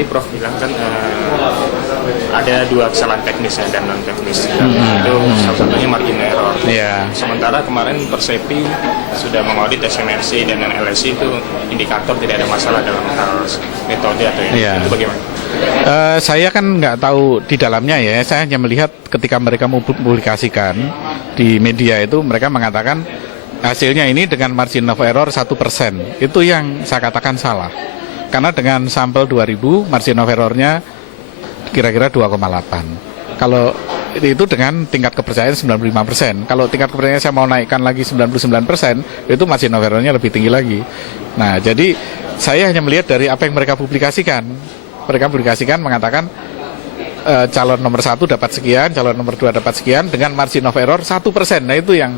tadi Prof bilang kan ada dua kesalahan teknis ya, dan non teknis. Itu salah satunya margin error. Sementara kemarin Persepi sudah mengaudit SMRC dan LSI, itu indikator tidak ada masalah dalam hal metode atau itu bagaimana? Saya kan nggak tahu di dalamnya ya. Saya hanya melihat ketika mereka mempublikasikan di media itu, mereka mengatakan hasilnya ini dengan margin of error 1%. Itu yang saya katakan salah. Karena dengan sampel 2000 margin of errornya kira-kira 2,8. Kalau itu dengan tingkat kepercayaan 95%. Kalau tingkat kepercayaan saya mau naikkan lagi 99%, itu margin of errornya lebih tinggi lagi. Nah, jadi saya hanya melihat dari apa yang mereka publikasikan. Mereka publikasikan mengatakan calon nomor 1 dapat sekian, calon nomor 2 dapat sekian dengan margin of error 1%. Nah, itu yang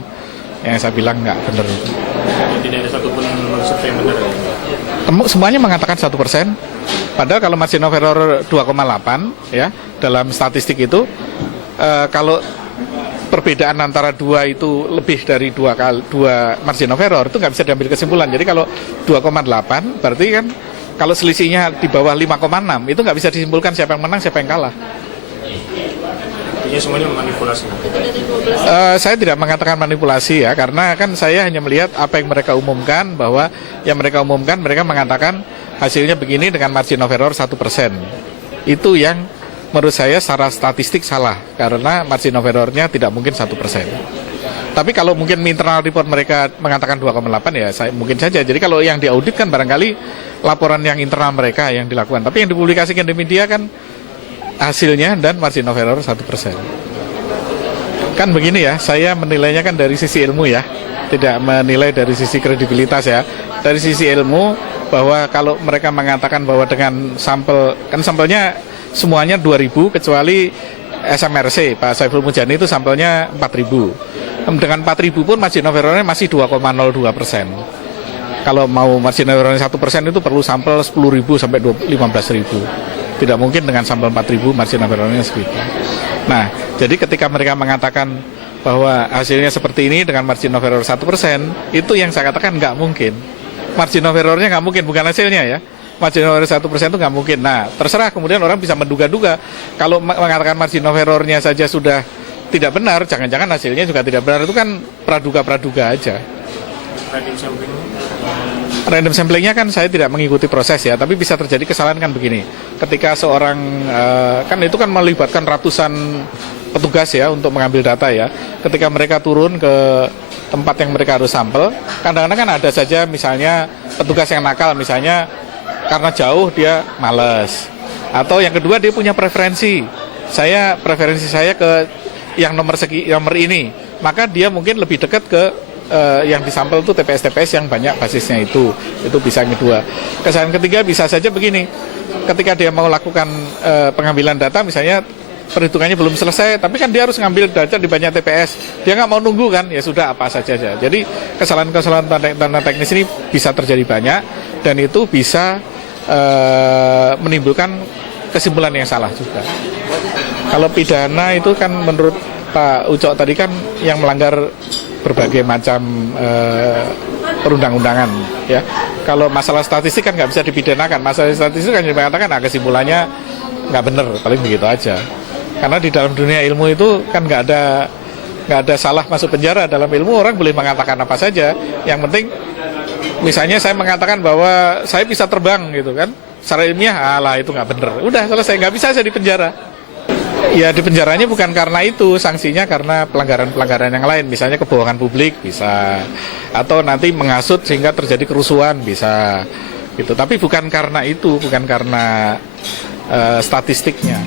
saya bilang nggak benar. Tidak ada satupun survei yang benar. Semuanya mengatakan 1%. Padahal kalau margin of error 2,8 ya dalam statistik itu, kalau perbedaan antara dua itu lebih dari dua margin of error itu nggak bisa diambil kesimpulan. Jadi kalau 2,8 berarti kan kalau selisihnya di bawah 5,6 itu nggak bisa disimpulkan siapa yang menang siapa yang kalah. Ini semuanya manipulasi. Saya tidak mengatakan manipulasi ya, karena kan saya hanya melihat apa yang mereka umumkan, bahwa yang mereka umumkan, mereka mengatakan hasilnya begini dengan margin of error 1%. Itu yang menurut saya secara statistik salah, karena margin of errornya tidak mungkin 1%. Tapi kalau mungkin internal report mereka mengatakan 2,8 ya mungkin saja. Jadi kalau yang diaudit kan barangkali laporan yang internal mereka yang dilakukan. Tapi yang dipublikasikan di media kan hasilnya dan margin of error 1%. Kan begini ya, saya menilainya kan dari sisi ilmu ya, tidak menilai dari sisi kredibilitas ya. Dari sisi ilmu, bahwa kalau mereka mengatakan bahwa dengan sampel, kan sampelnya semuanya 2000 kecuali SMRC, Pak Saiful Mujani itu sampelnya 4000. Dengan 4000 pun margin of errornya masih 2,02%. Kalau mau margin of errornya 1% itu perlu sampel 10.000 sampai 15.000. Tidak mungkin dengan sampel 4.000 margin of errornya segitu. Nah, jadi ketika mereka mengatakan bahwa hasilnya seperti ini dengan margin of error 1%, itu yang saya katakan nggak mungkin. Margin of errornya nggak mungkin, bukan hasilnya ya. Margin of error 1% itu nggak mungkin. Nah, terserah kemudian orang bisa menduga-duga. Kalau mengatakan margin of errornya saja sudah tidak benar, jangan-jangan hasilnya juga tidak benar. Itu kan praduga-praduga aja. Random samplingnya kan saya tidak mengikuti proses ya, tapi bisa terjadi kesalahan kan begini. Ketika seorang, kan itu kan melibatkan ratusan petugas ya untuk mengambil data ya. Ketika mereka turun ke tempat yang mereka harus sampel, kadang-kadang kan ada saja misalnya petugas yang nakal, misalnya karena jauh dia malas. Atau yang kedua dia punya preferensi. Preferensi saya ke yang nomor ini, maka dia mungkin lebih dekat ke yang disampel itu TPS-TPS yang banyak basisnya itu bisa yang kedua. Kesalahan ketiga bisa saja begini, ketika dia mau lakukan pengambilan data, misalnya perhitungannya belum selesai, tapi kan dia harus ngambil data di banyak TPS, dia nggak mau nunggu kan, ya sudah apa saja. Jadi kesalahan-kesalahan tanda teknis ini bisa terjadi banyak, dan itu bisa menimbulkan kesimpulan yang salah juga. Kalau pidana itu kan menurut Pak Ucok tadi kan yang melanggar berbagai macam perundang-undangan ya. Kalau masalah statistik kan nggak bisa dipidanakan. Masalah statistik kan mengatakan kesimpulannya nggak benar, paling begitu aja. Karena di dalam dunia ilmu itu kan nggak ada salah masuk penjara. Dalam ilmu orang boleh mengatakan apa saja. Yang penting misalnya saya mengatakan bahwa saya bisa terbang gitu kan, secara ilmiah itu nggak benar. Udah selesai, nggak bisa saya di penjara. Ya di penjaranya bukan karena itu, sanksinya karena pelanggaran-pelanggaran yang lain, misalnya kebohongan publik bisa, atau nanti menghasut sehingga terjadi kerusuhan bisa, gitu. Tapi bukan karena itu, bukan karena statistiknya.